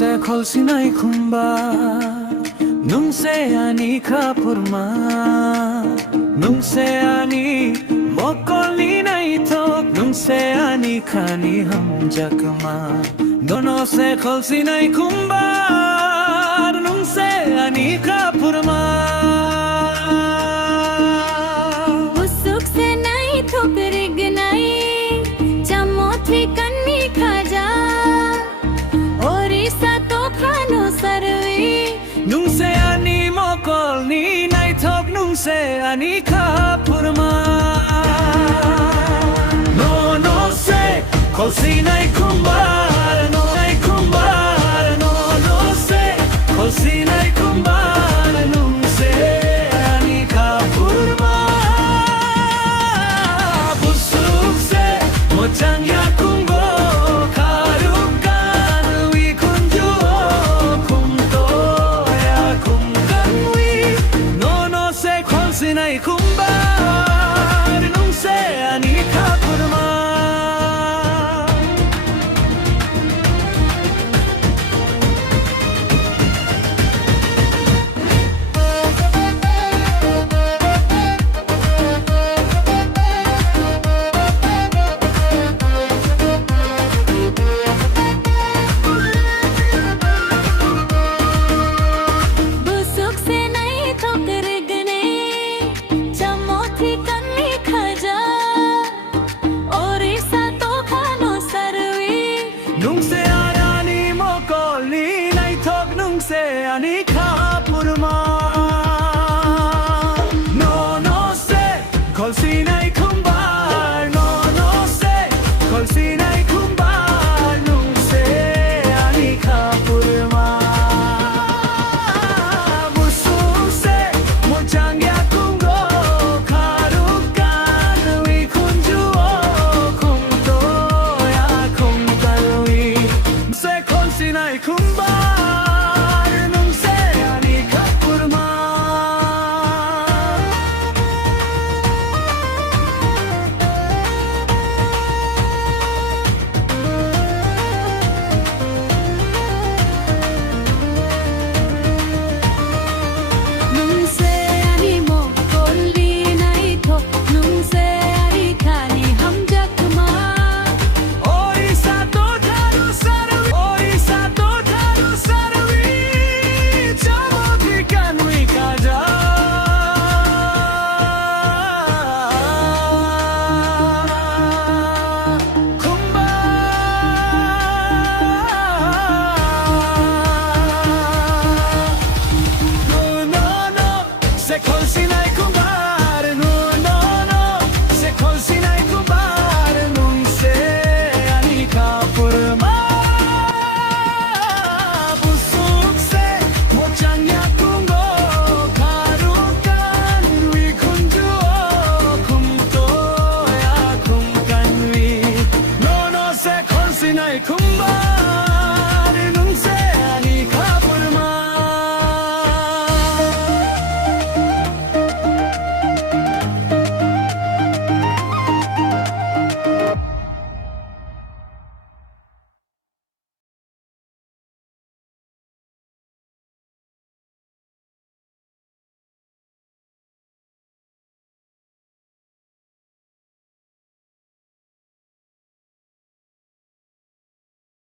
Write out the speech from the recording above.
se kolsinay kumba nung se ani kapurma nung se ani mokoli nai tok nung se ani khani hum jakma dono se kolsinay kumba nung se ani kapurma उसुक से नहीं ठुकरिग नहीं चमोथी कन्नी खाजा ओरिसा तो खानो सरवी nung se ani mokoli nai tok nung se ani kapurma no se kolsinay kumba no ay kumba no se kolsinay kumba nung se ani kapurma busuk se mojang ya kumbo karukan wi kunju kumto ya kumkanwi no se kolsinay kumba nung se ani kapurma busuk se नहीं ठुकरिग नहीं चमोथी कन्नी खाजा ओरिसा तो खानो सरवी nung se ani mokoli nai tok nung se ani kapurma no se kolsinay kumbar no se kolsinay kumbar nung se ani kapurma busuk se mojang ya kumgo karukan wi kunju kumto ya kumtalwi se kolsinay kumbar